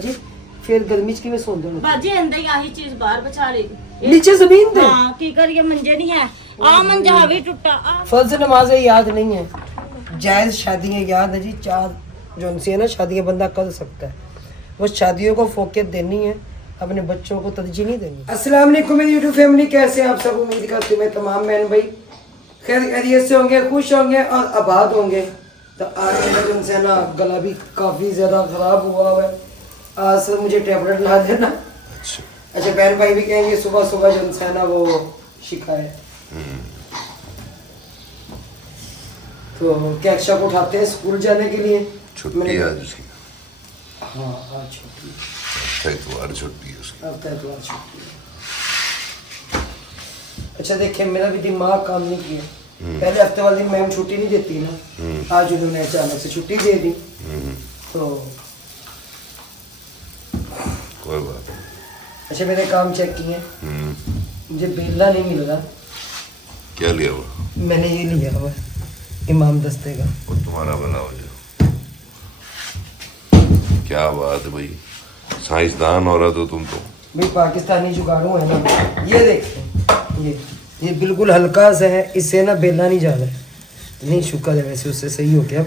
जी फिर गर्मी च किवें सौंदे हो बाजी अंदर आही चीज बाहर बचा लेगी नीचे जमीन पे हां की करिए मंजे नहीं है आ मंजा भी टूटा फर्ज नमाजें याद नहीं है, जायज शादियां याद है जी। चार जो उनसे है ना शादियां बंदा कर सकता है, वो शादियों को फोकस देनी है, अपने बच्चों को तरजीह नहीं देनी। अस्सलाम वालेकुम मेरी यूट्यूब फैमिली, कैसे हैं आप सब? उम्मीद करती हूँ मैं तमाम बहन भाई खैरियत से होंगे, खुश होंगे और आबाद होंगे। तो आज मेरा जो उनसे ना गला भी काफ़ी ज़्यादा ख़राब हुआ है। आज सर मुझे टैबलेट ला देना। अच्छा बहन भाई भी कहेंगे सुबह सुबह जो उनसे ना वो शिकायत। तो क्या अक्षा को उठाते हैं स्कूल जाने के लिए? छुट्टी आज उसकी। हाँ आज छुट्टी, इतवार छुट्टी है उसकी। अब इतवार छुट्टी है। अच्छा देखिए मेरा भी दिमाग काम नहीं किया, पहले हफ्ते वाले दिन मैम छुट्टी नहीं देती ना, आज उन्होंने अचानक से छुट्टी दे दी। तो कोई बात नहीं। अच्छा मैंने काम चेक किए, मुझे बेला नहीं मिल रहा। क्या लिया वो? मैंने ये लिया हुआ इमाम दस्ते का। वो तुम्हारा बना हो जाए। क्या बात है भाई, साइंसदान हो रहा तो तुम तो। भाई पाकिस्तानी जुगाड़ू है ना, ये देखिए ये बिल्कुल हल्का सा है, इससे ना बेला नहीं जा रहा है। नहीं शुक्र है वैसे उससे सही हो गया।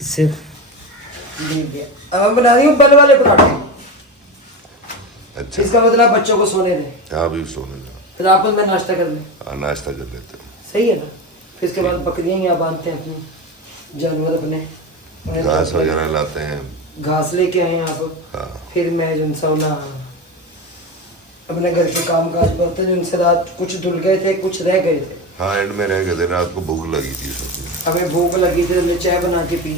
इससे अब हम बना रही हूँ बल वाले पराठे। अच्छा इसका मतलब बच्चों को सोने दें, हाँ भी सोने का। फिर आपस में नाश्ता कर लें। हाँ नाश्ता कर लेते हो। सही है ना? फिर इसके बाद बकरियां यहाँ बांधते हैं अपनी, जानवर अपने घास वगैरह लाते हैं। घास लेके आए आप। हाँ फिर मैं जो ना अपने घर के काम काज करते जिनसे रात कुछ धुल गए थे, कुछ रह गए थे। हाँ एंड में रह गए थे, रात को भूख लगी थी सबको। हमें भूख लगी थी, हमने चाय बना के पी।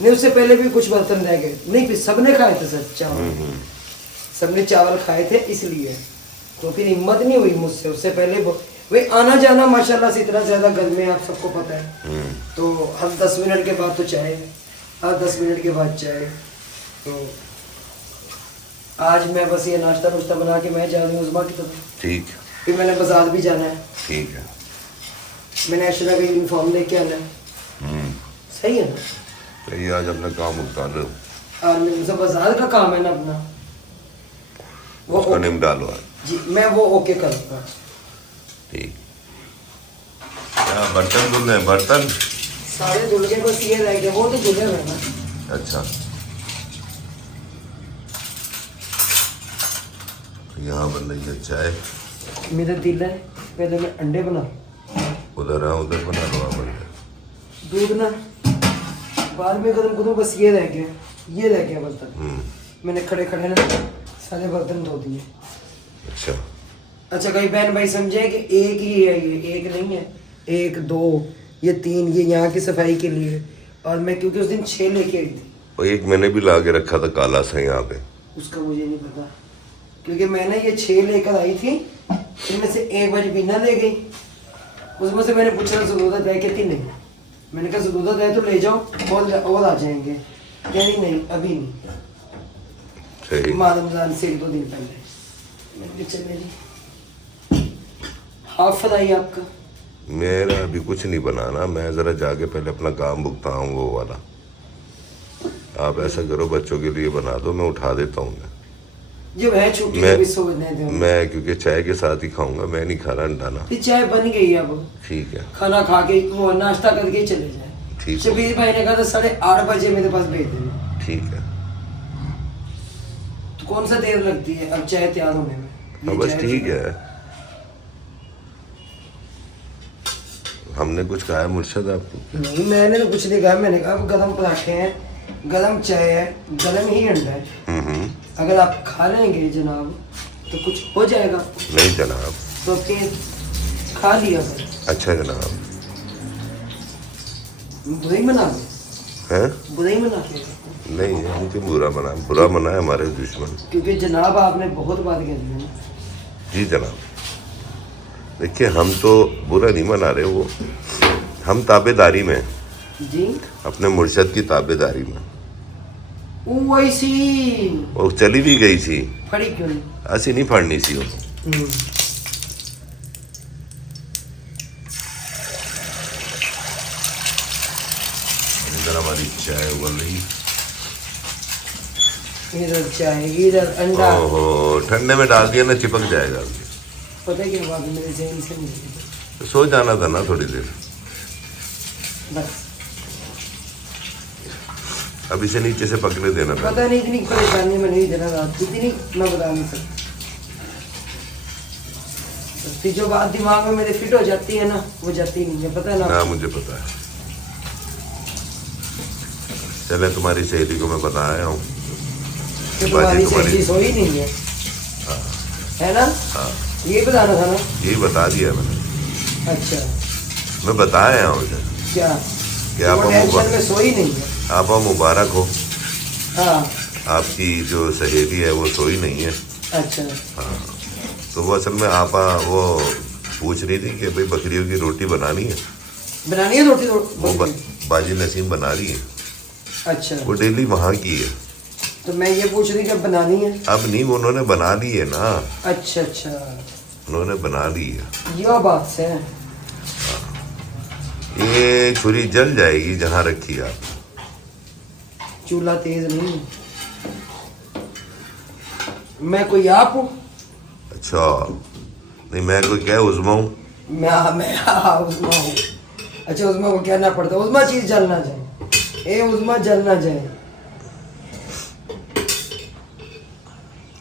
नहीं उससे पहले भी कुछ बर्तन रह गए, नहीं फिर सबने खाए थे सर चावल, सबने चावल खाए थे इसलिए। तो फिर हिम्मत नहीं हुई मुझसे, उससे पहले वही आना जाना माशाल्लाह से इतना ज़्यादा घर में आप सबको पता है। तो हर 10 मिनट के बाद तो चाय, हर 10 मिनट के बाद चाय। तो आज मैं बस ये नाश्ता नुश्ता बना के मैं जा रही हूँ उस्मा की तरफ। ठीक फिर मैंने बाजार भी जाना है, ठीक है। मैंने अशरा का यूनिफॉर्म लेके आना है। सही है ना? तो ये आज अपना काम उतार रहे हो। और मेरे से बाजार का काम है ना अपना, वो उसका निपटा लो आज। जी मैं वो ओके करूँगा। ठीक। क्या बर्तन धुल रहे हैं? बर्तन सारे धुल के बस ये रह गए, वो तो धुले हुए ना। अच्छा यहाँ बन रही है चाय। मेरा दिल है पहले मैं अंडे बना, उधर है उधर बना लो आप अंडे। दूध ना बाद में गर्म करूँ, बस ये रह गया, ये रह गया बर्तन। मैंने खड़े खड़े ना सारे बर्तन धो दिए। अच्छा अच्छा कई बहन भाई समझे कि एक ही है, ये एक नहीं है, 1 2 ये 3 ये यहाँ की सफाई के लिए। और मैं क्योंकि उस दिन 6 लेके आई थी, और एक मैंने भी ला के रखा था काला सा यहाँ पे। उसका मुझे नहीं पता, क्योंकि मैंने ये 6 लेकर आई थी, इनमें से 1 बजे बिना ले गई। उसमें से मैंने पूछा ज़रूरत है, कहती नहीं। मैंने कहा ज़रूरत है तो ले जाओ और आ जाएंगे। कह रही नहीं अभी नहीं, सही। माह रमजान से 1 2 दिन पहले। मैंने कहा चले जी। हाफ फ्राई आपका? मेरा अभी कुछ नहीं बनाना, मैं ज़रा जाके पहले अपना काम भुगता हूँ वो वाला। आप ऐसा करो बच्चों के लिए बना दो, मैं उठा देता हूँ। जब है छुट्टी में भी सोने दो। मैं क्योंकि चाय के साथ ही खाऊंगा, मैं नहीं खा रहा अंडा ना। फिर चाय बन गई अब, ठीक है खाना खा के वो नाश्ता करके ही चले जाए। ठीक है शबीर भाई ने कहा था 8:30 बजे मेरे पास भेज देना। ठीक है। तो कौन सा देर लगती है अब चाय तैयार होने में? ये हाँ बस चाय ठीक है। हमने कुछ कहा है मुर्शद आपको? नहीं मैंने तो कुछ नहीं कहा, मैंने कहा अब गरम पराठे हैं, गरम चाय है, गरम ही अंडा है। अगर आप खा लेंगे जनाब तो कुछ हो जाएगा। नहीं जनाब। तो फिर खा लिया सर। अच्छा जनाब। बुरा ही मना लो, हैं? बुरा ही मना लो, नहीं हम क्यों बुरा मना है हमारे दुश्मन। क्योंकि जनाब आपने बहुत बात कह दी है ना। जी जनाब। देखिए हम तो बुरा नहीं मना रहे, वो हम ताबेदारी में जी, अपने मुर्शद की ताबेदारी में। वैसी वो चली भी गई थी, फड़ी क्यों नहीं? ऐसी नहीं फाड़नी सी वो। इधर हमारी चाय उबल रही। इधर चाय, इधर अंडा। ओहो, ठंडे में डाल दिया ना चिपक जाएगा। पता है क्या बात है, मेरे जहन से नहीं निकली। तो सो जाना था ना थोड़ी देर। बस अब इसे नीचे से पकड़े देना था। पता नहीं इतनी परेशानी में नहीं देना रात, इतनी मैं बता नहीं सकता। तो जो बात दिमाग में मेरे फिट हो जाती है ना, वो जाती नहीं है, पता है ना। हाँ मुझे पता है। चले तुम्हारी सहेली को मैं बताया हूँ कि तुम्हारी सहेली सोई नहीं है, है ना। हाँ ये बताना था ना। यही बता दिया मैंने। अच्छा मैं बताया हूँ उसे क्या कि वो टेंशन में सोई नहीं है। आपा मुबारक हो, हाँ आपकी जो सहेली है वो सोई नहीं है। अच्छा हाँ तो वो असल में आपा वो पूछ रही थी कि भाई बकरियों की रोटी बनानी है। बनानी है रोटी वो बाजी नसीम बना रही है। अच्छा वो डेली वहाँ की है। तो मैं ये पूछ रही कि बनानी है। अब नहीं, वो उन्होंने बना ली है ना। अच्छा अच्छा उन्होंने बना ली है। ये बात है। ये छुरी जल जाएगी जहाँ रखी आप। चूल्हा तेज नहीं है। मैं कोई आप हूँ? अच्छा नहीं, मैं कोई क्या उज़मा हूँ? मैं उज़मा हूँ। अच्छा उज़मा को कहना पड़ता है, उज़मा चीज जलना चाहिए, ए उज़मा जलना चाहिए।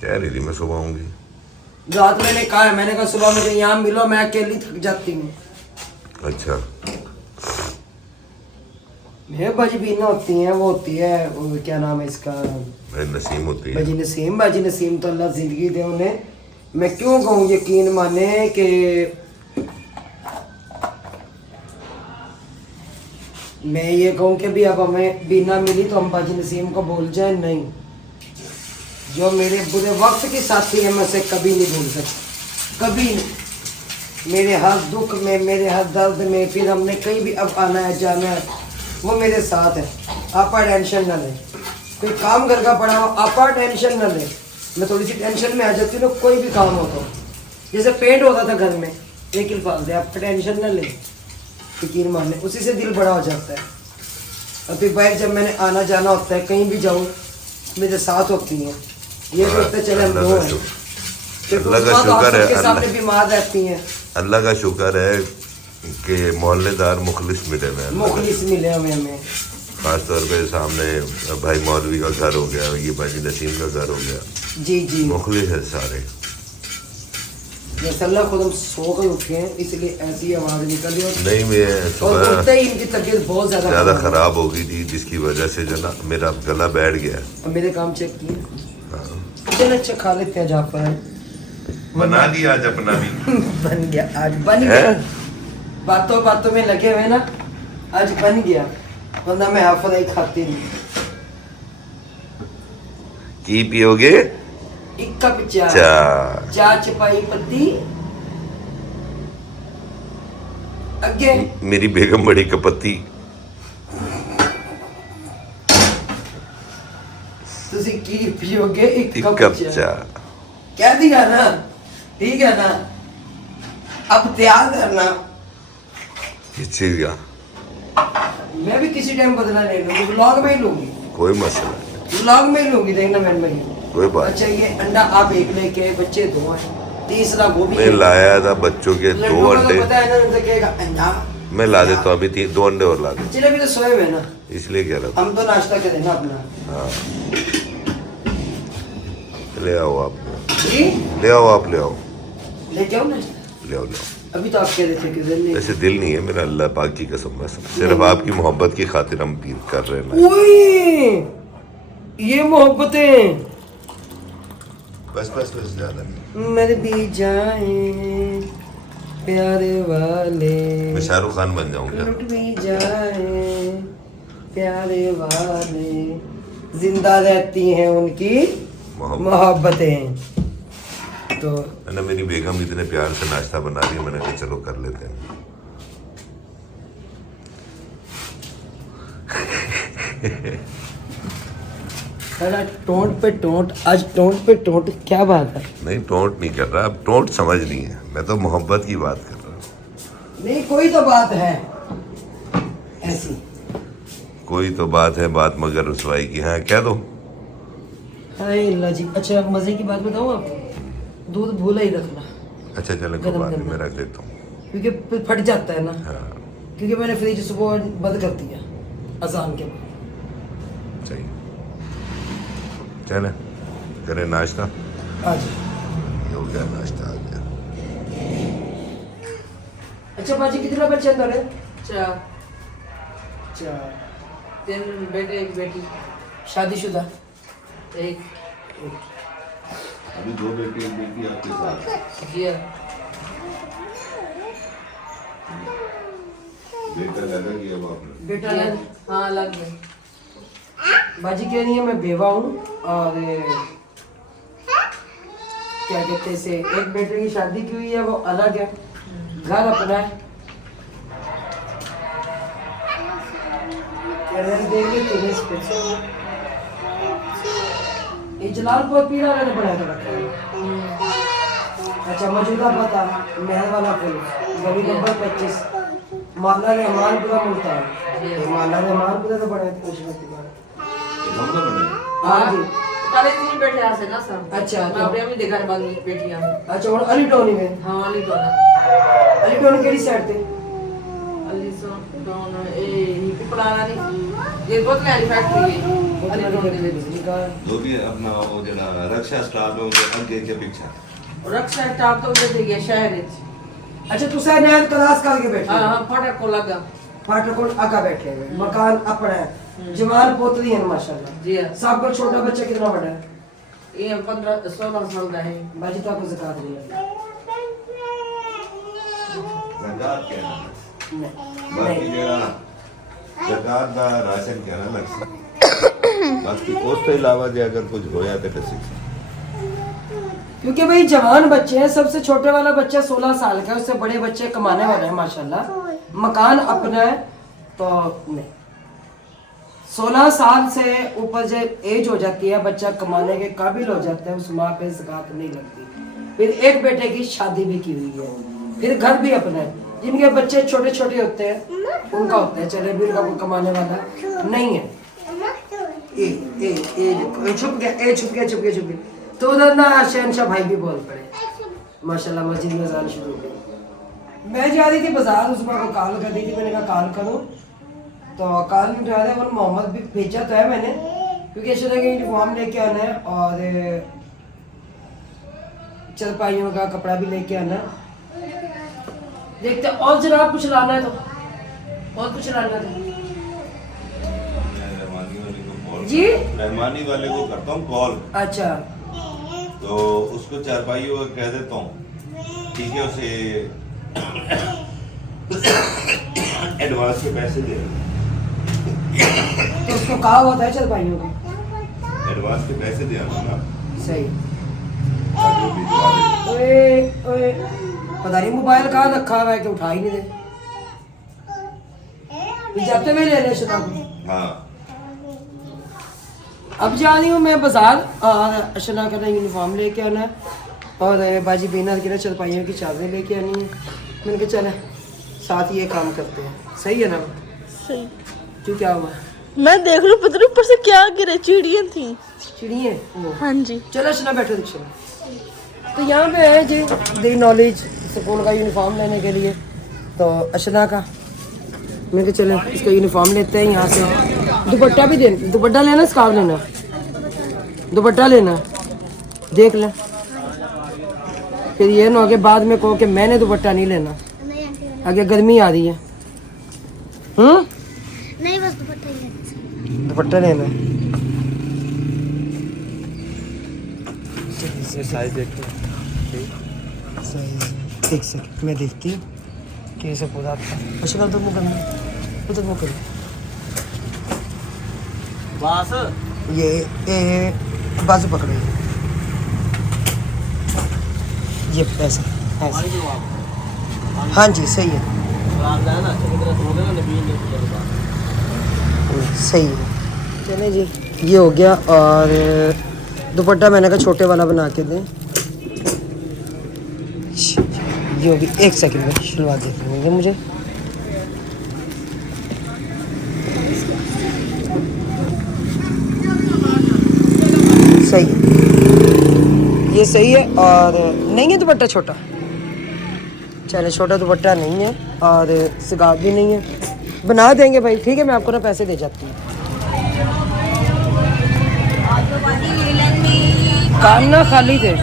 कह रही थी मैं सुबह आऊंगी। रात मैंने कहा है, मैंने कहा सुबह मुझे यहाँ मिलो, मैं अकेली थक जाती हूँ। अच्छा मेरे बाजी बीना होती है, वो होती है वो क्या नाम है इसका, मेरी नसीम होती है। बाजी नसीम। बाजी नसीम तो अल्लाह जिंदगी दे उन्हें। मैं क्यों कहूँ, यकीन माने कि मैं ये कहूँ कि भी अब हमें बीना मिली तो हम बाजी नसीम को भूल जाए नहीं। जो मेरे बुरे वक्त की साथी है, मैं उसे कभी नहीं भूल सकता, कभी नहीं। मेरे हर दुख में, मेरे हर दर्द में, फिर हमने कहीं भी अब आना है जाना है, वो मेरे साथ है। आपा टेंशन ना ले, कोई काम घर का पड़ा हो आपा टेंशन ना ले। मैं थोड़ी सी टेंशन में आ जाती हूँ ना, कोई भी काम हो तो, जैसे पेंट होता था घर में, एक अल्फाज दे, आप टेंशन ना ले, यकीन मान ले, उसी से दिल बड़ा हो जाता है। और फिर बाहर जब मैंने आना जाना होता है, कहीं भी जाऊँ मेरे साथ होती हैं। ये भी होता है चले हम दो हैं। अल्लाह का शुक्र है, के सामने बीमार रहती हैं। अल्लाह का शुक्र है कि मोहल्लेदार मुखलिस मिले हुए हैं। मुखलिस मिले हमें। खासतौर पे सामने भाई मौलवी का घर हो गया, ये बाजी नसीम का घर हो गया। जी जी मुखलिस है सारे। अल्लाह खुद हम सो कर उठे हैं, इसलिए ऐसी आवाज़ निकली। नहीं मैं और सुबह उठते ही इनकी तबीयत बहुत ज़्यादा ख़राब हो गई थी, जिसकी वजह से जो ना मेरा गला बैठ गया। अब मेरे काम चेक किए। हाँ। चल अच्छा खा लेते हैं जाफर। बना लिया आज अपना भी। बन गया, आज बन गया। बातों बातों में लगे हुए ना, आज बन गया, वरना मैं हाफा ही खाती नहीं। की पियोगे? एक कप चाय, चाय। चाय चपाई पत्ती अगे। मेरी बेगम बड़ी कपत्ती। तुसी की पियोगे? एक एक कप कप चाय। चाय। कह दिया ना, ठीक है ना। अब तैयार करना, किस चीज का? मैं भी किसी टाइम बदला ले लूंगी, व्लॉग में ही लूंगी, कोई मसला नहीं, व्लॉग में ही लूंगी, देखना मैंने भाई। कोई बात अच्छा ये अंडा आप एक लेके आए, बच्चे दो हैं, तीसरा वो भी नहीं। मैं लाया था बच्चों के 2 लड्डू का तो अंडे। पता है ना, उनसे कहेगा अंडा। मैं ला देता हूँ अभी 2 अंडे और ला दे, चले भी तो सोए हुए ना, इसलिए कह रहा हम तो नाश्ता कर देना अपना। था। हाँ ले आओ आप, जी ले आओ आप, ले आओ, लेके आओ नाश्ता। ले आओ, ले आओ। अभी तो आप कह रहे थे कि जल्दी। ऐसे दिल नहीं है मेरा, अल्लाह पाक की कसम, बस सिर्फ आपकी मोहब्बत की खातिर हम पीर कर रहे हैं ना। ओए ये मोहब्बतें बस बस बस, ज्यादा नहीं। मर भी जाए प्यारे वाले, मैं शाहरुख खान बन जाऊंगा। लुट भी जाए प्यारे वाले, जिंदा रहती हैं उनकी मोहब्बतें। तो ना मेरी बेगम इतने प्यार से नाश्ता बना रही है, मैंने कहा चलो कर लेते हैं। टोंट पे टोंट, आज टोंट पे टोंट, क्या बात है। नहीं टोंट नहीं कर रहा, अब टोंट समझ नहीं है, मैं तो मोहब्बत की बात कर रहा हूँ। नहीं कोई तो बात है ऐसी। कोई तो बात है, बात मगर रुसवाई की। हाँ कह दो। हाय अल्लाह जी। अच्छा मज़े की बात बताऊँ आपको, दूध भूला ही रखना अच्छा चलो कोई बात नहीं, मैं रख देता हूँ। क्योंकि फिर फट जाता है ना। हाँ क्योंकि मैंने फ्रिज सुबह बंद कर दिया अजान के बाद। सही, चले करें नाश्ता। आज ये हो गया नाश्ता, आ गया। अच्छा बाजी कितना बच्चे अंदर है? चार, 3 बेटे 1 बेटी, शादीशुदा? 1 अभी 2 बेटे 1 बेटी आपके साथ। जी बेटा लगा कि अब आपने बेटा है? हाँ अलग में। बाजी कह रही है मैं बेवा हूँ और क्या कहते हैं इसे, एक बेटे की शादी की हुई है, वो अलग है, घर अपना है। देंगे तुम्हें इस पे। ये जलालपुर पीरा वाले ने बनाया था। अच्छा मौजूदा पता महल वाला पुल, गली नंबर 25, माला रहमान पूरा मिलता है। माला रहमान पूरा तो बड़ा है। हाँ जी। पहले 3 बेटे यहाँ से ना सर। अच्छा, मैं अपने अभी देखा बाद में बेटियाँ। अच्छा और अली टोनी में? हाँ अली टोना। अली टोनी केड़ी साइड थे? अली टोना ये पुराना नहीं, ये बहुत नई फैक्ट्री है अली टोना ਦੇ ਵਿੱਚ। जो भी अपना वो जरा रक्षा स्टाफ है उनके आगे के पीछे रक्षा स्टाफ तो उधर गया शहर ਵਿੱਚ। अच्छा तुसा नैन क्लास करके बैठे? हाँ हाँ फाटक को लगा। फाटक को आका बैठे हुए, मकान अपना है, जवान पोतरी है माशाल्लाह। जी हाँ। सबका छोटा बच्चा कितना बड़ा है? ये 15-16 साल का है। बाजी तो आपको ज़कात नहीं लगी। ज़कात कहना नहीं बाकी जरा ज़कात दा राशन कहना लग बाकी उस तो इलावा जे अगर कुछ होया तो दसी। क्योंकि भाई जवान बच्चे हैं, सबसे छोटे वाला बच्चा 16 साल का है, उससे बड़े बच्चे कमाने वाले हैं माशाल्लाह, मकान अपना है। तो नहीं 16 साल से ऊपर जब एज हो जाती है, बच्चा कमाने के काबिल हो जाता है, उस माँ पे ज़कात नहीं लगती। फिर एक बेटे की शादी भी की हुई है, फिर घर भी अपना है। जिनके बच्चे छोटे छोटे होते हैं उनका होता है, चले भी उनका कोई कमाने वाला नहीं है। छुप गया तो उधर ना शहनशाह भाई भी बोल पड़े माशाल्लाह, मस्जिद में जाना शुरू हो गई। मैं जा रही थी बाजार, उसमें को कॉल कर दी थी, मैंने कहा कॉल करूं तो कॉल में उठा दिया। और मोहम्मद भी भेजा तो है मैंने, क्योंकि इस तरह के यूनिफॉर्म लेके आना है और चरपाइयों का कपड़ा भी लेके आना है। देखते और जनाब कुछ लाना है तो और कुछ लाना है जी। रहमानी वाले को करता हूँ कॉल। अच्छा तो उसको चारपाइयों का कह देता हूँ, ठीक है, उसे एडवांस के पैसे दे तो उसको कहा होता है चरपाइयों को एडवांस के पैसे दे ना। सही। जो भिजवा दे। ओए ओए पता नहीं मोबाइल कहाँ रखा हुआ है कि उठा ही नहीं दे। जाते हुए ले ले शता को। हाँ अब जा रही हूँ मैं बाजार और अशना का यूनिफॉर्म लेके आना है और बाजी बीना की ना चरपाइयों की चादरें लेके आनी है। मैंने कहा चले साथ ये काम करते हैं, सही है ना? सही। क्यों क्या हुआ? मैं देख लूं पता नहीं ऊपर से क्या गिरे, चिड़ियाँ थी। चिड़िए? हाँ जी। चलो अशना बैठो रिक्शा। तो यहाँ पे है जी दी नॉलेज स्कूल का यूनिफॉर्म लेने के लिए, तो अशना का मैं कहा चले इसका यूनिफॉर्म लेते हैं यहाँ से। दुपट्टा भी देना, दुपट्टा लेना स्कार्फ लेना? दुपट्टा लेना, देख ले फिर ये ना हो के बाद में कहो कि मैंने दुपट्टा नहीं लेना, आगे गर्मी आ रही है। नहीं बस दुपट्टा ही लेना। दुपट्टा लेना एक सेकंड मैं देखती हूँ कि इसे पूरा अच्छा कर दो, मुँह करना उधर मुँह करो। ये बाजू पकड़ो, ये पैसा हाँ जी सही है, सही है। चले जी ये हो गया। और दुपट्टा मैंने कहा छोटे वाला बना के दें। ये होगी, एक सेकंड में शलवार देख लेंगे मुझे। सही है, ये सही है। और नहीं है दुपट्टा छोटा, चले छोटा दुपट्टा नहीं है और सिगार भी नहीं है, बना देंगे भाई। ठीक है, मैं आपको ना पैसे दे जाती हूँ। कान ना खाली थे,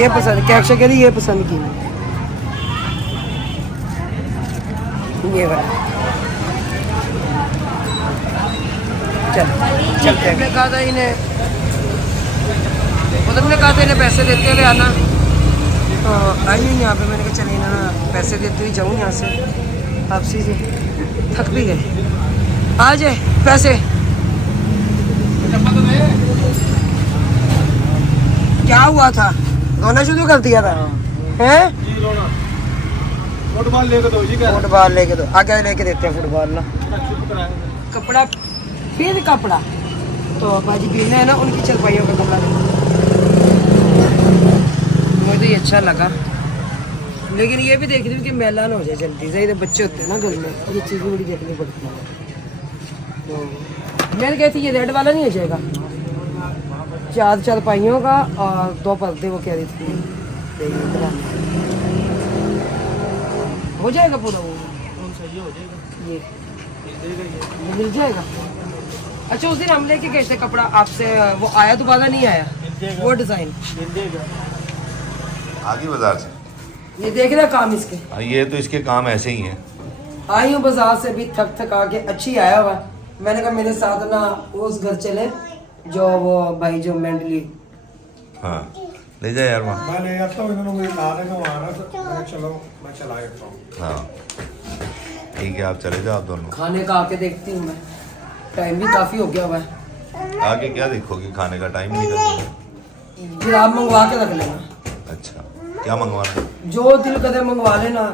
ये पसंद क्या कह रही, ये पसंद की ये वाला। चलते हैं। कहा था इन्हें, मतलब ने कहा था इन्हें पैसे देते हुए आना, तो आई हूँ यहाँ पे। मैंने कहा चलिए ना पैसे देते हुए जाऊँ यहाँ से, आपसी से थक भी गए। आ जाए पैसे, क्या हुआ था, रोना शुरू कर दिया था हैं? फुटबॉल लेके दो जी, फुटबॉल लेके दो, आगे लेके देते हैं फुटबॉल ना। कपड़ा फिर कपड़ा तो बाजी पीना है ना, उनकी चरपाइयों का कपड़ा मुझे ये अच्छा लगा, लेकिन ये भी देख रही हूँ कि मैला ना हो जाए जल्दी से। इधर बच्चे होते हैं ना घर में, ये चीज़ें बड़ी देखनी पड़ती है। तो मैंने कहती ये रेड वाला नहीं हो जाएगा, 4 चारपाइयों का और 2 पर्दे, वो कह रही थी हो जाएगा पूरा वो ये मिल जाएगा। अच्छा, उस दिन हम लेके गए थे कपड़ा आपसे, वो आया दोबारा नहीं आया वो डिज़ाइन? आगे बाजार से ये देख रहे काम इसके, ये तो इसके काम ऐसे ही हैं। आई हूँ बाजार से भी थक थक आके, अच्छी आया हुआ। मैंने कहा मेरे साथ ना उस घर चले जो वो भाई जो मेंटली। हाँ ले जाए यार वहाँ। मैं ले जाता हूँ, इन्होंने मुझे कहा था कि वहाँ आना, तो मैं चलो मैं चला जाता हूँ। हाँ ठीक है, आप चले जाओ आप दोनों। खाने का आके देखती हूँ मैं, टाइम भी काफ़ी हो गया हुआ है। आगे क्या देखोगे, खाने का टाइम नहीं निकल। फिर आप मंगवा के रख लेना। अच्छा क्या मंगवाना है? जो दिल करे मंगवा लेना,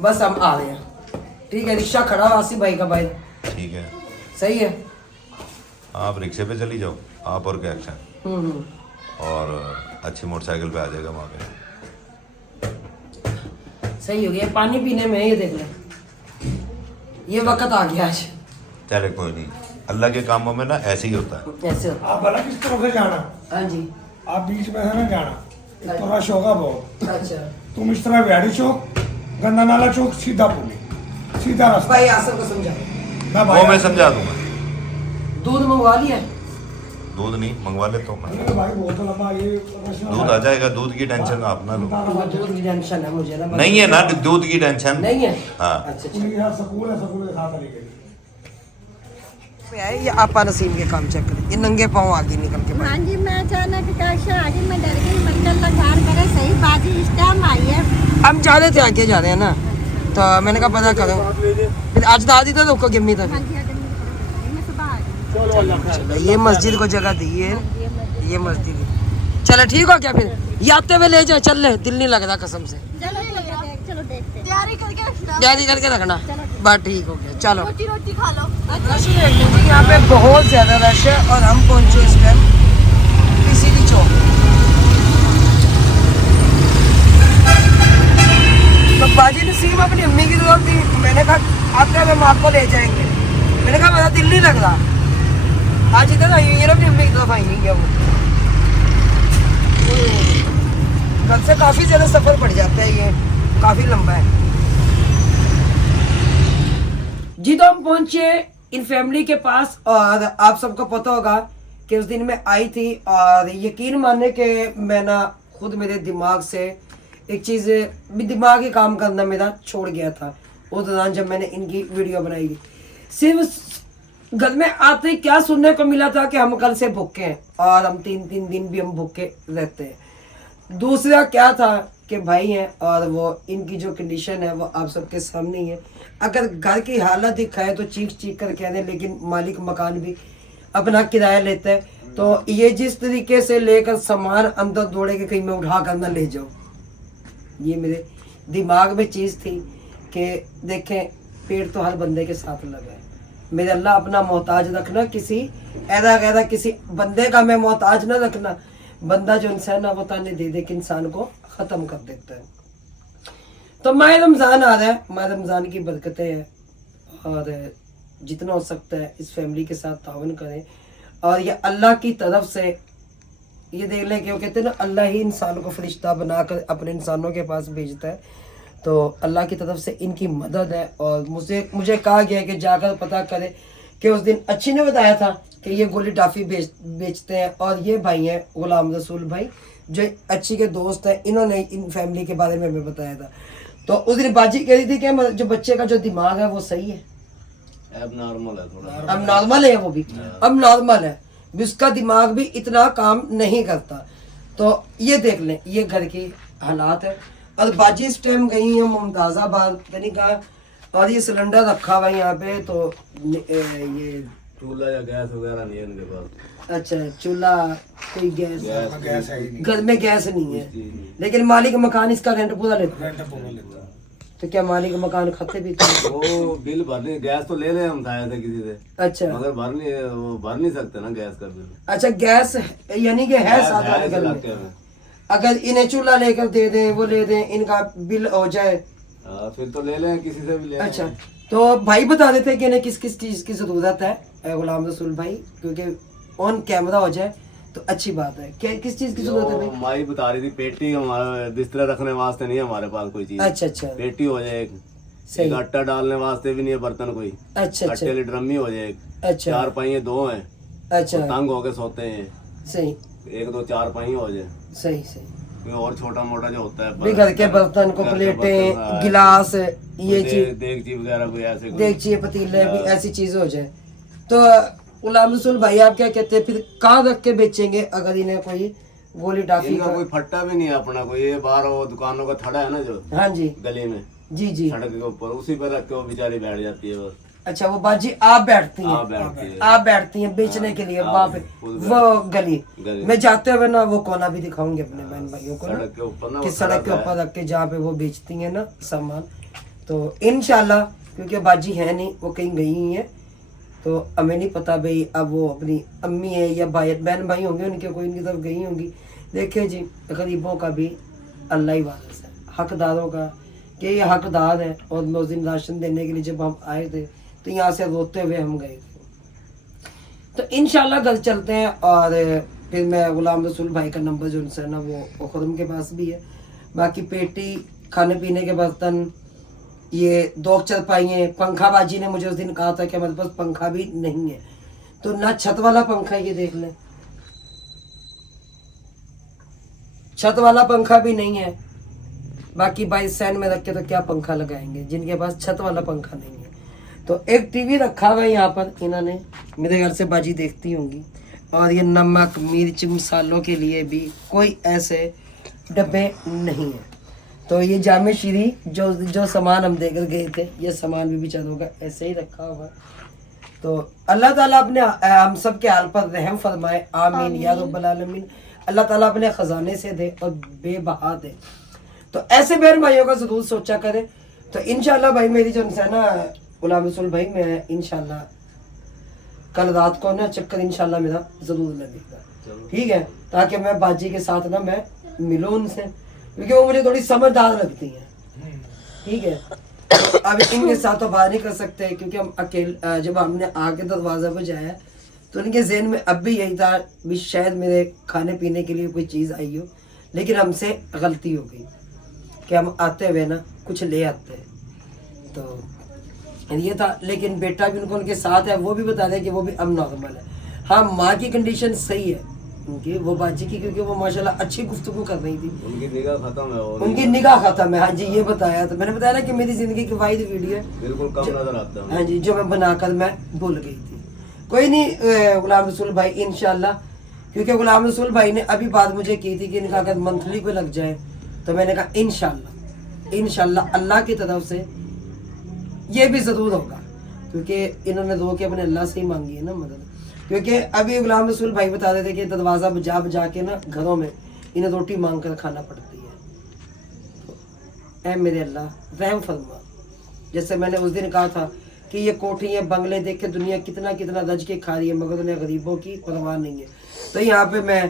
बस हम आ रहे हैं। ठीक है, रिक्शा खड़ा आसिफ भाई का भाई। ठीक है, सही है। आप रिक्शे पे चली जाओ, आप और क्या अच्छा, और अच्छी मोटरसाइकिल पे आ जाएगा वहाँ पे। सही हो गया, पानी पीने में ये देख ले, ये वक्त आ गया आज। चले कोई नहीं, अल्लाह के कामों में ना ऐसे ही होता है। ऐसे होता आप भला किस तरफ से जाना, है। हाँ जी, आप बीच में है ना जाना, एक तरह शोगा बहुत। अच्छा तुम इस तरह व्याड़ी चौक, गंदा नाला चौक, सीधा पुली, सीधा रास्ता। भाई आसफ को समझा, वो मैं समझा दूंगा। दूध मंगवा लिया? दूध नहीं मंगवा लेता हूँ मैं, भाई बहुत लंबा ये दूध आ जाएगा, दूध की टेंशन आप ना लो। दूध की टेंशन है मुझे ना, नहीं है ना दूध की टेंशन? नहीं है। हाँ अच्छा पुली के साथ सकूल है, सकूल के साथ अली गई। ये आपा नसीम के काम चेक करें, ये नंगे पाँव आगे निकल के हाँ जी, मैं अचानक कैसे आ गई, मैं डर गई, मंडल लगार करे सही बाजी इस टाइम आई है। हम जा रहे थे, आगे जा रहे हैं ना, तो मैंने कहा पता करो। फिर आज दादी तो रुको गिम्मी तक। हाँ जी, अगर मैं सुबह आ गई। चलो ये मस्जिद को जगह दी है, ये मस्जिद है। चलो ठीक हो क्या, फिर ये आते हुए ले जाओ, चल ले, दिल नहीं लग रहा कसम से। चलो देखते हैं। तैयारी करके रखना, बात ठीक हो गया। चलो रोटी खा लो। रश देख लीजिए, यहाँ पे बहुत ज्यादा रश है और हम पहुंचे इस टाइम पीसीडी चौक। तो बाजी नसीम अपनी अम्मी की जरूरत थी, मैंने कहा आपका हम आपको ले जाएंगे। मैंने कहा मेरा दिल नहीं लग रहा, आज इधर आई हुई है ना, अपनी अम्मी की तरफ आई हुई है वो। घर से काफी ज्यादा सफर पड़ जाता है, ये काफी लंबा है जी। तो हम पहुंचे इन फैमिली के पास, और आप सबको पता होगा कि उस दिन मैं आई थी, और यकीन माने कि मैं ना खुद मेरे दिमाग से एक चीज़ भी, दिमाग ही काम करना मेरा छोड़ गया था उस दौरान जब मैंने इनकी वीडियो बनाई थी। सिर्फ घर में आते ही क्या सुनने को मिला था कि हम कल से भूखे हैं, और हम 3-3 दिन भी हम भूखे रहते हैं। दूसरा क्या था कि भाई हैं, और वो इनकी जो कंडीशन है वो आप सबके सामने ही है। अगर घर की हालत दिखाए तो चीख चीख कर कह दें, लेकिन मालिक मकान भी अपना किराया लेता है। तो ये जिस तरीके से लेकर सामान अंदर दौड़े के कहीं मैं उठा कर ना ले जाऊँ, ये मेरे दिमाग में चीज़ थी कि देखें पेड़ तो हर बंदे के साथ लगा है। मेरे अल्लाह अपना मोहताज रखना, किसी ऐदा गैदा किसी बंदे का मैं मोहताज ना रखना। बंदा जो इंसान ना वो ताने दे दे कि इंसान को ख़त्म कर देता है। तो माह रमज़ान आ रहा है, माह रमज़ान की बरकतें हैं, और जितना हो सकता है इस फैमिली के साथ तावन करें, और ये अल्लाह की तरफ से ये देख लें क्यों कहते हैं ना, अल्लाह ही इंसान को फरिश्ता बनाकर अपने इंसानों के पास भेजता है। तो अल्लाह की तरफ से इनकी मदद है। और मुझे कहा गया है कि जाकर पता करें कि उस दिन अच्छी ने बताया था कि ये गोली टाफी बेचते हैं। और ये भाई हैं गुलाम रसूल भाई, जो अच्छी के दोस्त हैं, इन्होंने इन फैमिली के बारे में हमें बताया था। तो उस दिन बाजी कह रही थी कि जो बच्चे का जो दिमाग है वो सही है, अब नॉर्मल है थोड़ा, अब नॉर्मल है, वो भी अब नॉर्मल है, उसका दिमाग भी इतना काम नहीं करता। तो ये देख लें, ये घर के हालात है। और बाजी इस टाइम गई है मुमताज़ाबाद कहीं का, और ये सिलेंडर रखा हुआ है यहाँ पे। तो ये चूल्हा या गैस वगैरह नहीं है इनके पास। अच्छा, चूल्हा कोई गैस गैस है ही नहीं, घर में गैस नहीं है, लेकिन मालिक मकान इसका रेंट पूरा लेता है। रेंट पूरा लेता है। तो क्या मालिक मकान खाते भी थे? वो बिल भरने, गैस तो ले रहे हम था ऐसे किसी से, अच्छा मगर वो भर नहीं सकते ना गैस का बिल। अच्छा, गैस यानी कि है सादा इस घर में। इलाके में। अगर इन्हें चूल्हा लेकर दे दें, वो ले दें, इनका बिल हो जाए, फिर तो ले लें, किसी से भी ले लें। अच्छा। तो भाई बता देते हैं कि इन्हें किस किस चीज़ की ज़रूरत है गुलाम रसूल भाई, क्योंकि ऑन कैमरा हो जाए तो अच्छी बात है। क्या किस चीज़ की ज़रूरत है भाई? माई बता रही थी, पेटी हमारा बिस्तर रखने वास्ते नहीं है हमारे पास कोई चीज। अच्छा अच्छा, पेटी हो जाए, सही। एक आटा डालने वास्ते भी नहीं है बर्तन कोई, अच्छा अच्छा आटे वाली ड्रमी हो जाए, अच्छा 4 पहिए 2 हैं, अच्छा, तंग होके सोते हैं, सही 1 2 4 पहिए हो जाए, सही सही। कोई और छोटा मोटा जो होता है भी घर के बर्तन को, घर के प्लेटें, बर्तन, गिलास, ये चीज, देगची वगैरह कोई ऐसे कोई। देगची, पतीले, भी ऐसी चीज हो जाए। तो गुलाम रसूल भाई आप क्या कहते हैं, फिर कहाँ रख के बेचेंगे अगर इन्हें कोई गोली टाफी इनका का? कोई फट्टा भी नहीं है अपना कोई, ये बाहर वो दुकानों का थड़ा है ना जो हाँ जी गली में, जी जी। सड़क के ऊपर, उसी पर रख के वो बेचारी बैठ जाती है बस। अच्छा, वो बाजी आप बैठती हैं? आप बैठती है, आप बैठती हैं बेचने के लिए वहाँ पे, वो गली गली। में जाते हुए ना वो कोना भी दिखाऊंगे अपने बहन भाइयों को ना, सड़क के ऊपर ना, कि वो सड़क के है। ऊपर रख के जहाँ पे वो बेचती हैं ना सामान। तो इंशाल्लाह, क्योंकि बाजी है नहीं, वो कहीं गई ही है, तो हमें नहीं पता भाई अब वो अपनी अम्मी है या भाई बहन भाई होंगे उनके, कोई इनकी तरफ गई होंगी। देखिए जी, गरीबों का भी अल्लाह ही वारिस है, हकदारों का, कि ये हकदार है। और उस दिन राशन देने के लिए जब हम आए थे तो यहाँ से रोते हुए हम गए थे। तो इंशाल्लाह घर चलते हैं। और फिर मैं गुलाम रसूल भाई का नंबर जो है ना वो खुदम के पास भी है। बाकी पेटी, खाने पीने के बर्तन, ये 2 चारपाइयाँ, पंखा बाजी ने मुझे उस दिन कहा था कि हमारे पास पंखा भी नहीं है, तो ना छत वाला पंखा, ये देख लें छत वाला पंखा भी नहीं है। बाकी बाई सैन में रख के तो क्या पंखा लगाएंगे जिनके पास छत वाला पंखा नहीं है। तो एक टीवी रखा हुआ है यहाँ पर इन्होंने, मेरे घर से बाजी देखती होंगी। और ये नमक, मिर्च, मसालों के लिए भी कोई ऐसे डब्बे नहीं है। तो ये जामे श्री जो सामान हम देकर गए थे, ये सामान भी बेचारों का ऐसे ही रखा हुआ है। तो अल्लाह ताला अपने हम सब के हाल पर रहम फरमाए, आमीन या रब्बल आलमीन। अल्लाह ताला अपने खजाने से दे और बेबहा दे। तो ऐसे बहन भाइयों का जरूर सोचा करें। तो इंशाल्लाह भाई मेरी जो है ना गुलाम रसूल भाई, मैं इंशाल्लाह कल रात को ना चक्कर इंशाल्लाह मेरा जरूर लगेगा, ठीक है, ताकि मैं बाजी के साथ ना मैं मिलूं उनसे, क्योंकि वो मुझे थोड़ी समझदार लगती है, ठीक है। तो अब इनके साथ तो बात नहीं कर सकते क्योंकि हम अकेले, जब हमने आके दरवाज़ा बजाया तो उनके जहन में अब भी यही था भी शायद मेरे खाने पीने के लिए कोई चीज़ आई हो, लेकिन हमसे गलती हो गई कि हम आते हुए ना कुछ ले आते हैं। तो ये था, लेकिन बेटा भी उनको उनके साथ है, वो भी बता दें कि वो भी अब नॉर्मल है। हाँ, माँ की कंडीशन सही है उनकी, वो बाजी की, क्योंकि वो माशाल्लाह अच्छी गुफ्तगू कर रही थी, उनकी निगाह खत्म है, उनकी निगाह खत्म है। हाँ जी, ये बताया था मैंने, बताया ना कि मेरी जिंदगी की वाहिद वीडियो है, बिल्कुल कम नजर आता है। हाँ जी, जो मैं बनाकर मैं भूल गई थी। कोई नहीं गुलाम रसूल भाई, इंशाल्लाह, क्योंकि गुलाम रसूल भाई ने अभी बात मुझे की थी कि इनका अगर मंथली को लग जाए, तो मैंने कहा इंशाल्लाह अल्लाह की तरफ से ये भी ज़रूर होगा, क्योंकि इन्होंने रो के अपने अल्लाह से ही मांगी है ना मदद। क्योंकि अभी गुलाम रसूल भाई बता रहे थे कि दरवाज़ा बजा बजा के ना घरों में इन्हें रोटी मांग कर खाना पड़ती है। तो ऐ मेरे अल्लाह रहम फरमा, जैसे मैंने उस दिन कहा था कि ये कोठियाँ बंगले देख के दुनिया कितना कितना रज के खा रही है, मगर उन्हें गरीबों की परवाह नहीं है। तो यहाँ पे मैं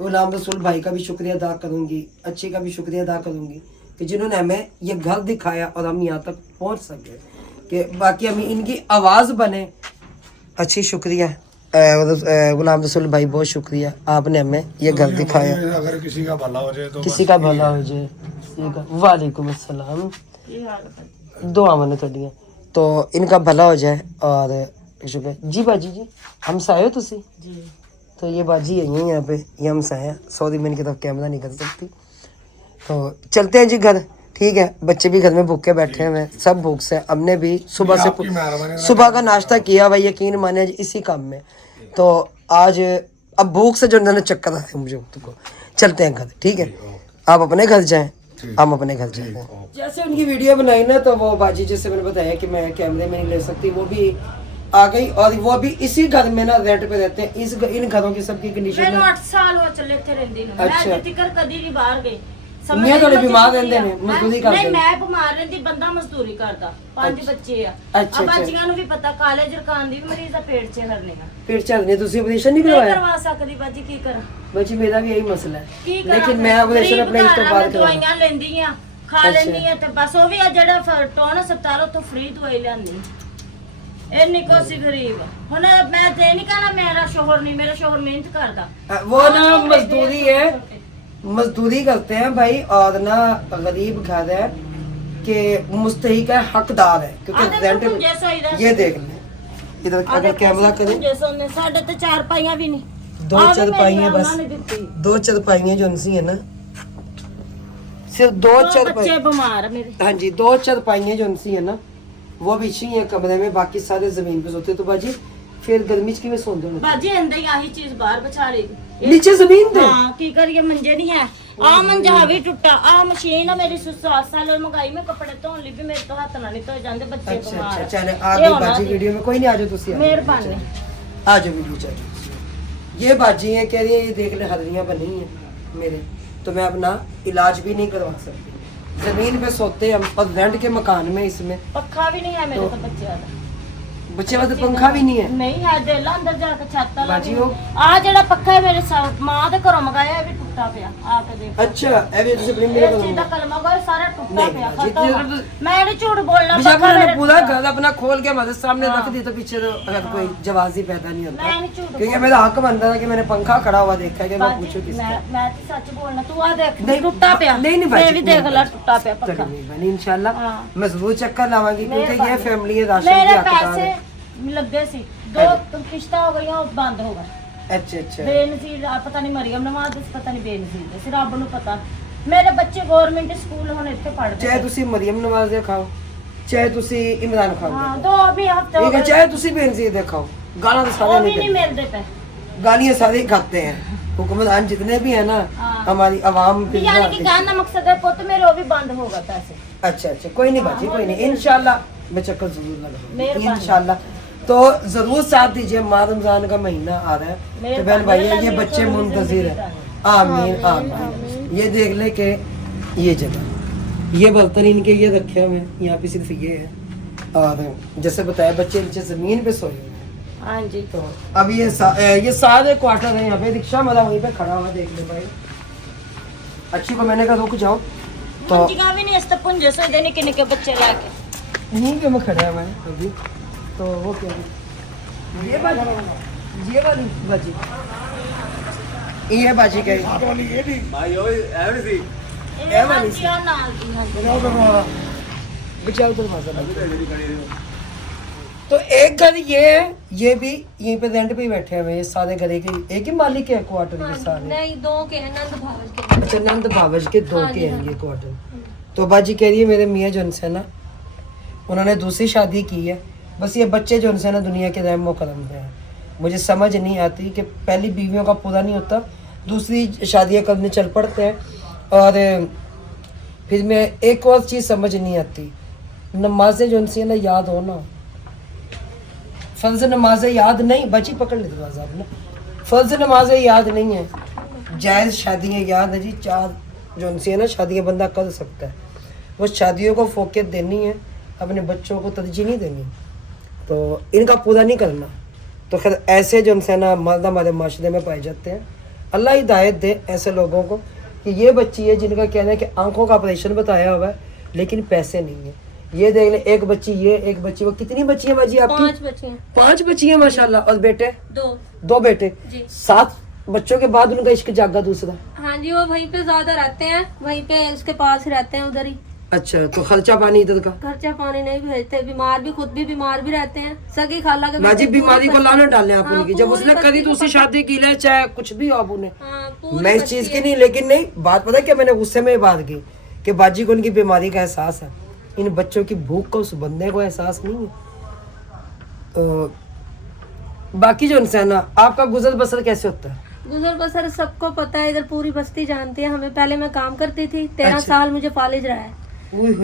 गुलाम रसूल भाई का भी शुक्रिया अदा करूँगी, अच्छी का भी शुक्रिया अदा करूँगी कि जिन्होंने हमें ये घर दिखाया और हम यहाँ तक पहुँच सके, कि बाकी हम इनकी आवाज़ बने। अच्छी शुक्रिया गुलाम रसूल भाई बहुत शुक्रिया, आपने हमें ये घर दिखाया। अगर किसी का भला हो जाए तो किसी का भला हो जाए। वालेकुम अस्सलाम, दुआ मैंने थोड़ियाँ तो इनका भला हो जाए और शुक्र जी। बाजी जी हम साए हो तुसी जी? तो ये बाजी है यहीं यहाँ पे, ये हम साए हैं। सऊदी में इनकी तरफ कैमरा नहीं कर सकती, तो चलते हैं जी घर। ठीक है, बच्चे भी घर में भूखे बैठे हुए हैं, सब भूख से। हमने भी सुबह से सुबह का नाश्ता किया भाई, यकीन माने इसी काम में। तो आज अब भूख से जो ना चक्कर आते मुझे को। चलते हैं घर, ठीक है? आप अपने घर जाएं, हम अपने घर जाते हैं। जैसे उनकी वीडियो बनाई ना, तो वो बाजी जैसे मैंने बताया कि मैं कैमरे में नहीं ले सकती, वो भी आ गई और वो भी इसी घर में ना रेंट पे रहते हैं। इन घरों की सबकी कंडीशन ਮੈਨੂੰ 8 ਸਾਲ ਹੋ ਚੱਲੇ ਇੱਥੇ ਰਹਿੰਦੀ ਨੂੰ। ਮੈਂ ਅੱਛਾ। ਜਿੱਤਿਕਰ ਕਦੀ ਨਹੀਂ ਬਾਹਰ ਗਈ। ਮੈਂ ਤੁਹਾਡੇ ਬਿਮਾਰ ਰਹਿੰਦੇ ਨੇ, ਮਜ਼ਦੂਰੀ ਕਰਦੇ ਨਹੀਂ ਨੇ। ਮੈਂ ਬਿਮਾਰ ਰਹਿੰਦੀ, ਬੰਦਾ ਮਜ਼ਦੂਰੀ ਕਰਦਾ। 5 ਬੱਚੇ ਆ। ਅੱਛਾ, ਆ ਬੱਚਿਆਂ ਨੂੰ ਵੀ ਪਤਾ, ਕਾਲੇ ਜਰਕਾਨ ਦੀ ਵੀ ਮਰੀਜ਼ ਦਾ ਪੇਟ 'ਚ ਹਰਨੇ ਆ। पेट चल रही, ਤੁਸੀਂ ऑपरेशन नहीं ਨਹੀਂ करवाया? ਕਰਵਾ ਸਕਦੀ ਬਾਜੀ, ਕੀ ਕਰਾਂ? बच्ची मेरा भी यही मसला है, ਕੀ ਕਰਾਂ? लेकिन मैं ऑपरेशन अपने इस तो बाद करवाया। ਦਵਾਈਆਂ ਲੈਂਦੀ ਆ, ਖਾ ਲੈਂਦੀ ਆ, ਤੇ ਬਸ ਉਹ ਵੀ ਆ ਜਿਹੜਾ ਟੋਨ ਹਸਪਤਾਲ ਤੋਂ ਫ੍ਰੀ ਦਵਾਈ ਲੈਂਦੀ। ਇੰਨੀ ਕੋਸੀ ਗਰੀਬ। ਹੁਣ ਮੈਂ ਤੇ ਨਹੀਂ ਕਹਣਾ ਮੇਰਾ ਸ਼ੋਹਰ ਨਹੀਂ, ਮੇਰਾ ਸ਼ੋਹਰ ਮਿਹਨਤ ਕਰਦਾ। वो ना मजदूरी है, मजदूरी करते हैं भाई, और ना गरीब घर है कि मुस्तहिक है, हकदार है, क्योंकि रेंट ये देख लें इधर। अगर कैमरा करें, जैसे ने साढ़े तो 4 पाइयां भी नहीं, 2 चरपाइयां बस, 2 चरपाइयां जो सी है ना, सिर्फ 2 बच्चे चरपाइयां। बीमार है मेरे। हाँ जी, 2 चरपाइयां जो सी है ना, वो बिछी है कमरे में, बाकी सारे जमीन पे सोते। तो बाजी फिर गर्मी च किवें सोंदे हो? बाजी इंदा ही आही चीज बाहर बचा लेगी नीचे जमीन पे। हां की करिए, मंजे नहीं है। आ मंजा भी टूटा। आ मशीन है मेरी 7 साल मंगाई में, कपड़े धोन ली भी मेरे तो हाथ ना नहीं धोए जांदे, बच्चे अच्छा बीमार। अच्छा, चले आ गई बाजी वीडियो में। कोई नहीं, आ जाओ तुसी, मेहरबानी। आ जाओ वीडियो चलो। ये बाजी है, कह रही है ये देख ले हदरियां बनी है मेरे, तो मैं अपना इलाज भी नहीं करवा सकती। जमीन पे सोते हम, और रेंट के मकान में, इसमें पक्का भी नहीं है मेरे तो बच्चे वाला। बच्चे वास्ते पंखा भी नहीं है। नहीं है, देला अंदर जाके छत वाला बाजी भी। वो आ जेड़ा पक्का है मेरे मां दे घरों मंगाया, है भी टूटा पिया। आके देख। अच्छा ए भी तुसी प्रेम मेरे इस चीज दा कलमा गो सारा टूटा नहीं, पिया, बाजी, खत्म। जितनी मैं नहीं झूठ बोलना, बीजा पक्का ने मेरे पूरा टूटा। घर अपना खोल के हमारे सामने रख दी, तो पीछे तो अगर कोई जवाब ही पैदा नहीं होता। मैं नहीं झूठ क्योंकि मेरा हक बनता था कि मैंने पंखा खड़ा हुआ देखा कि मैं पूछूं किसका। मैं तो सच बोलना, तू आ देख नहीं, टूटा पिया। नहीं, नहीं ये बाजी, भी देख ला, टूटा पिया पक्का। चलो मेहरबानी, इंशाल्लाह हाँ। मैं जरूर चक्कर लावांगी, क्योंकि ये फैमिली है राशन मेरे की हकदार पैसे है। लगे सी, 2 किश्तां हो गईਆਂ, बंद हो गए। अच्छा अच्छा, बेनजीर पता नहीं मरियम नवाज, पता नहीं बेनजीर, सिर्फ रब ਨੂੰ पता। मेरे बच्चे गवर्नमेंट स्कूल ਹੁਣ ਇੱਥੇ ਪੜ੍ਹਦੇ। चाहे तुसी मरियम नवाज दे खाओ, चाहे तुसी इमरान खान हाँ, दे 2 अभी हफ्ते खाओ, हो ठीक है, गए। चाहे तुसी बेनजीर दे खाओ, गाना तो वो सारे भी नहीं नहीं मिलते पे। गालियां सारे ही खाते हैं। हुक्मरान जितने भी है ना, हाँ। हमारी आवाम पे यानी कि कहना मकसद है पुत मेरे वो भी बंद होगा पैसे। अच्छा अच्छा, कोई नहीं बाजी, कोई नहीं, इंशाल्लाह मैं चक्कर जरूर लगाऊंगी मेहरबानी। इंशाल्लाह। तो जरूर साथ दीजिए, माह रमजान का महीना आ रहा है, तो बहन भाई ये बच्चे मुंतजिर है। आमीन आमीन। ये देख ले कि ये जगह, ये बर्तन इनके ये रखे हुए हैं, यहाँ पे सिर्फ ये है, और जैसे बताया बच्चे नीचे जमीन पे सोए हुए हैं। हाँ जी। तो अब ये सारे क्वार्टर है यहाँ पे, रिक्शा वाला वहीं पे खड़ा हुआ, देख ले भाई। अच्छी को मैंने कहा रुक जाओ, तो मंजिगा भी नहीं इस तक पुंजे से देने के निके बच्चे लाके। यहीं पे मैं खड़ा हुआ है अभी। तो वो क्या है? ये वाली बाजी, ये बाजी का हाथ वाली ये नहीं भाई ओए एवरी सी ਇਹ ਬੱਚਿਆਂ ਨਾਲ ਦੀ। हाँ जी। बनाओ करवा बिचार दरवाजा बंद। तो एक घर ये है, ये भी यहीं पे रेंट पे ही बैठे हुए हैं। ये सारे घर एक ही मालिक है क्वार्टर के सारे। नहीं, 2 के हैं, नंद भावज के। अच्छा, नंद भावज के 2 के हैं ये क्वार्टर। तो बाजी कह रही है मेरे मियाँ जो उनसे ना, उन्होंने दूसरी शादी की है, बस ये बच्चे जो उनसे ना दुनिया के रहम व करम पे हैं। मुझे समझ नहीं आती कि पहली बीवियों का पूरा नहीं होता, दूसरी शादियाँ करने चल पड़ते हैं। और फिर मैं एक और चीज़ समझ नहीं आती, नमाजें जो उनसे ना याद हो ना, फ़र्ज़ नमाजें याद नहीं, बची पकड़ ले दरवाज़ा आपने, फ़र्ज़ नमाजें याद नहीं है, जायज़ शादियाँ याद है जी। 4 जो उनसे ना शादियाँ बंदा कर सकता है, वो शादियों को फोकियत देनी है, अपने बच्चों को तरजीह नहीं देनी, तो इनका पूरा नहीं करना। तो खैर ऐसे जो उनसे ना मर्द हमारे माशरे में पाए जाते हैं, अल्लाह हिदायत दे ऐसे लोगों को कि ये बच्ची है जिनका कहना है कि आंखों का ऑपरेशन बताया हुआ है लेकिन पैसे नहीं है, ये देख ले, एक बच्ची ये, एक बच्ची वो। कितनी बच्ची है बाजी आपकी? 5 बच्चे हैं। 5 बच्ची है माशाल्लाह। और बेटे? 2। 2 बेटे। जी। 7 बच्चों के बाद उनका इश्क जागा दूसरा? हाँ जी, वो वहीं पे ज्यादा रहते हैं, वहीं पे उसके पास ही रहते हैं, उधर ही। अच्छा, तो खर्चा पानी इधर का? खर्चा पानी नहीं भेजते, बीमार भी, खुद भी बीमार भी रहते हैं। सगी खाला के माजी बच्चे बीमारी पूरी को लाना बस्ती- डालें आप हाँ, उनकी। जब पूरी उसने बस्ती करी तो को उससे पता- शादी की ले, चाहे कुछ भी हो आप उन्हें। हाँ, पूरी मैं इस बस्ती चीज की है। नहीं, लेकिन नहीं बात पता है क्या, मैंने गुस्से में ये बात की कि बाजी को उनकी बीमारी का एहसास है, इन बच्चों की भूख का उस बंदे को एहसास नहीं है। तो बाकी जो इंसान है, आपका गुजर बसर कैसे होता है? गुजर बसर सबको पता है, इधर पूरी बस्ती जानती है हमें। पहले मैं काम करती थी, 13 अच्छा। साल मुझे फालिज रहा है।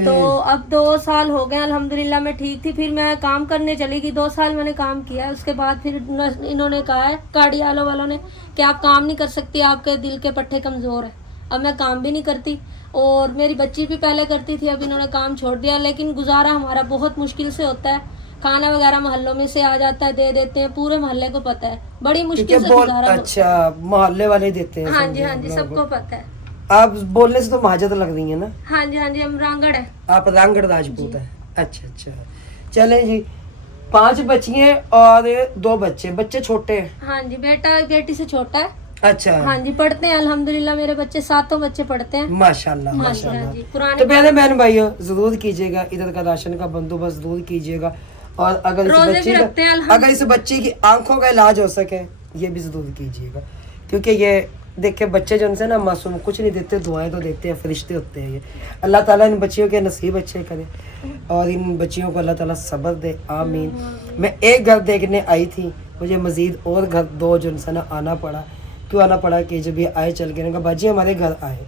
तो अब 2 साल हो गए अल्हम्दुलिल्लाह, मैं ठीक थी। फिर मैं काम करने चली गई, 2 साल मैंने काम किया। उसके बाद फिर इन्होंने कहा है, कार्डियालो वालों ने, कि आप काम नहीं कर सकती, आपके दिल के पट्टे कमज़ोर है। अब मैं काम भी नहीं करती, और मेरी बच्ची भी पहले करती थी, अब इन्होंने काम छोड़ दिया। लेकिन गुजारा हमारा बहुत मुश्किल से होता है। खाना वगैरह मोहल्लों में से आ जाता है, दे देते हैं, पूरे मोहल्ले को पता है, बड़ी मुश्किल से गुजारा होता अच्छा, मोहल्ले वाले देते है। हैं? हाँ जी, हाँ जी, सबको पता है। आप बोलने से तो महाजत लग रही है ना? हाँ जी, हाँ जी, हम रांगड़ है। आप रामगढ़ राजपूत है? अच्छा अच्छा, चले जी। 5 बच्चियां और 2 बच्चे। बच्चे छोटे हैं? हाँ जी, बेटा बेटी से छोटा है। अच्छा। हाँ जी, पढ़ते हैं अल्हम्दुलिल्लाह, मेरे बच्चे 7 बच्चे पढ़ते हैं। माशाल्लाह हाँ जी, हाँ माशाल्लाह। जी, पुराने तो पहले बहन भाइयों जरूर कीजिएगा, इधर का राशन का बंदोबस्त जरूर कीजिएगा। और अगर रोजे इस भी बच्ची रखते हैं का, अगर इस बच्ची की आंखों का इलाज हो सके, ये भी जरूर कीजिएगा। क्योंकि ये देखिए बच्चे जो उनसे ना मासूम कुछ नहीं देते, दुआएं तो देते हैं, फरिश्ते होते हैं ये। अल्लाह ताला इन बच्चियों के नसीब अच्छे करे और इन बच्चियों को अल्लाह ताला सब्र दे, आमीन। मैं एक घर देखने आई थी, मुझे मजीद और घर 2 जो उनसे ना आना पड़ा। क्यों आना पड़ा कि जब ये आए चल के, इन्होंने कहा बाजी हमारे घर आए,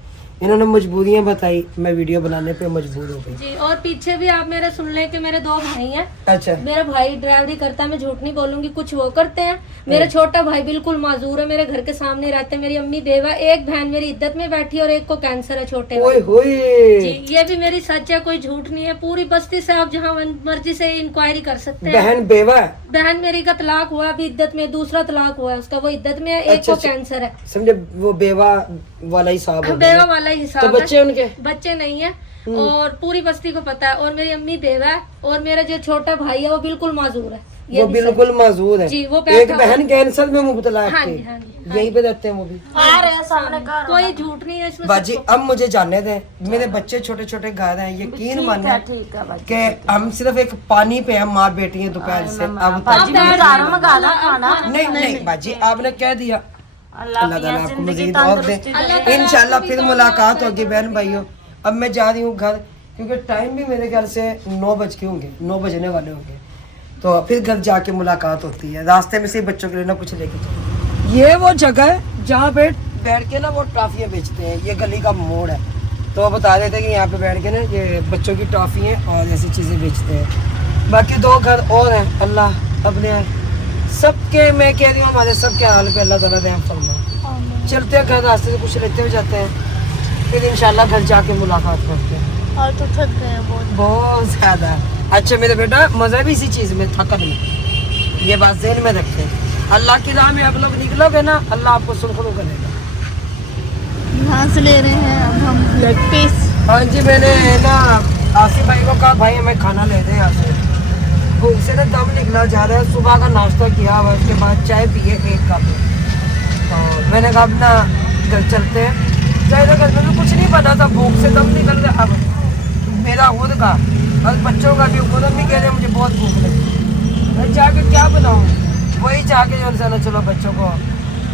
इन्होंने मजबूरियां बताई, मैं वीडियो बनाने पे मजबूर हो गई। जी। और पीछे भी आप मेरे सुन लें कि मेरे 2 भाई हैं। अच्छा। मेरा भाई ड्राइवरी करता है, मैं झूठ नहीं बोलूंगी, कुछ वो करते हैं। मेरा छोटा भाई बिल्कुल माजूर है, मेरे घर के सामने रहते हैं। मेरी अम्मी बेवा, एक बहन मेरी इद्दत में बैठी और एक को कैंसर है, छोटे ओए भाई। होए, जी, ये भी मेरी सच है, कोई झूठ नहीं है। पूरी बस्ती से आप जहाँ मर्जी से इंक्वायरी कर सकते हैं। बहन बेवा है? बहन मेरी का तलाक हुआ, अभी इद्दत में, दूसरा तलाक हुआ है उसका, वो इद्दत में है। एक अच्छा, को अच्छा। कैंसर है। समझे, वो बेवा वाला हिसाब हो बेवा गया। वाला ही तो हिसाब बच्चे है। उनके? बच्चे नहीं है, और पूरी बस्ती को पता है। और मेरी अम्मी बेवा है, और मेरा जो छोटा भाई है वो बिल्कुल माजूर है। ये वो भी सच बिल्कुल माजूर है। जी, वो एक बैठा बहन कैंसर में मुब्तला है हाँ आपके? जी, हाँ जी, यहीं पे रहते हैं वो भी? आ रहे हैं सामने घर। कोई झूठ नहीं है इसमें। बाजी अब मुझे जानने दें, मेरे बच्चे छोटे छोटे घर हैं, यकीन माने ठीक है बाजी। कि हम सिर्फ एक पानी पे हम माँ बेटी हैं दोपहर से। अब बाजी मैं दारू मंगा दा खाना। नहीं नहीं बाजी, आपने कह दिया, अल्लाह अल्लाह ताला आपको जिंदगी मजीद और दे। तंदुरुस्ती इंशाल्लाह फिर मुलाकात होगी बहन भाइयों। अब मैं जा रही हूँ घर, क्योंकि टाइम भी मेरे ख्याल से 9 बज के होंगे, 9 बजने वाले होंगे। तो फिर घर जाके मुलाकात होती है। रास्ते में से बच्चों के लिए ना कुछ लेके चलो। ये वो जगह है जहाँ पे बैठ के ना वो टॉफियाँ बेचते हैं, ये गली का मोड़ है। तो वो बता रहे थे कि यहाँ पे बैठ के ना ये बच्चों की टॉफियाँ और ऐसी चीज़ें बेचते हैं। बाकी 2 घर और हैं, अल्लाह अपने सबके, मैं कह रही हूँ हमारे सबके हाल पे अल्लाह ताला रहम फरमाए। चलते हैं घर, रास्ते से कुछ लेते हुए जाते हैं, फिर इंशाल्लाह घर जाके मुलाकात करते हैं। और तो थक गए हैं बहुत ज़्यादा। अच्छा मेरे बेटा, मज़ा भी इसी चीज़ में, थकन में। ये बात ज़हन में रखते हैं। अल्लाह की राह में आप लोग निकलोगे ना, अल्लाह आपको सुरखरू करेगा। यहाँ से ले रहे हैं अब हम लेग पीस। हाँ जी, मैंने ना आसिफ भाई को कहा भाई हमें खाना ले दे यहाँ से, भूख से ना दम निकला जा रहा है। सुबह का नाश्ता किया हुआ, उसके बाद चाय पिए 1 कप। तो मैंने कहा अपना घर चलते हैं। चाहे तो घर में कुछ नहीं बना था, भूख से दम निकल रहा। अब मेरा खुद का और बच्चों का भी, खुद भी कह रहे मुझे बहुत भूख लगी, मैं जाके क्या बनाऊँ? वही जाके जो है ना, चलो बच्चों को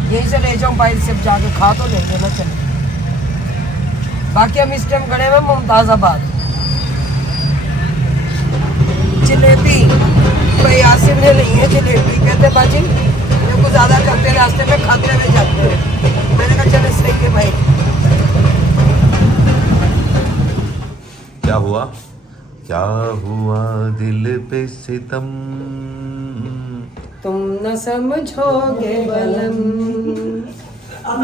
यहीं से ले जाऊँ बाइक से, जाके खा तो ले देना चलो। बाकी हम इस टाइम खड़े हुए मुमताज़ाबाद। जलेबी भाई आसिफ ने नहीं है जलेबी, कहते बाजी ये कुछ ज़्यादा करते हैं, रास्ते में खाते हुए जाते हैं। मैंने कहा चले सही है भाई। क्या हुआ? क्या हुआ दिल पे सितम, तुम न समझोगे बलम,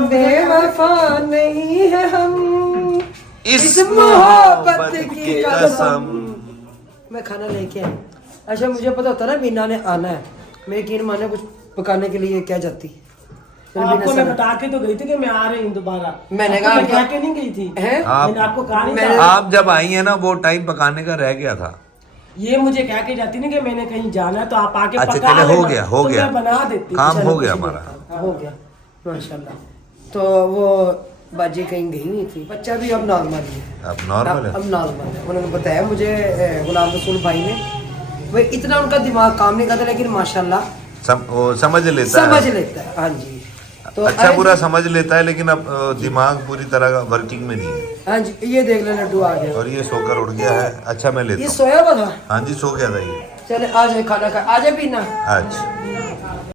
बेवफा नहीं है हम, इस मोहब्बत की कसम। मैं खाना लेके आई। अच्छा मुझे पता होता ना मीना ने आना है, मैं यकीन माने कुछ पकाने के लिए क्या जाती। आपको मैं बता के तो गई थी कि मैं आ रही हूँ दोबारा। मैंने आपको कहा मैं कह के नहीं गई थी। हैं? मैंने आपको कहा नहीं था। आप जब आई है ना वो टाइम पकाने का रह गया था। ये मुझे कह के जाती ना कि मैंने कहीं जाना है तो आप आके अच्छा, पका चले, हो लेना, गया, हो तो गया। मैं बना देती। काम चलो, हो गया कुछ नहीं हमारा। बताता, हो गया माशाल्लाह। तो वो बाजी कहीं गई हुई थी, बच्चा भी अब नॉर्मल ही है, अब नॉर्मल है। अब नॉर्मल है। उन्होंने बताया मुझे गुलाम रसूल भाई ने, भाई इतना उनका दिमाग काम नहीं करता लेकिन माशाल्लाह वो समझ लेता समझ है, लेता है। हाँ जी, तो अच्छा अरे बुरा जी, समझ लेता है, लेकिन अब दिमाग पूरी तरह वर्किंग में नहीं है। हाँ जी, ये देख ले लड्डू आ गया, और ये सोकर उठ गया है। अच्छा मैं लेता ये हूँ। सोया हुआ था। हाँ जी, सो गया था ये चले आ जाए, खाना खा, आ जाए पीना। आज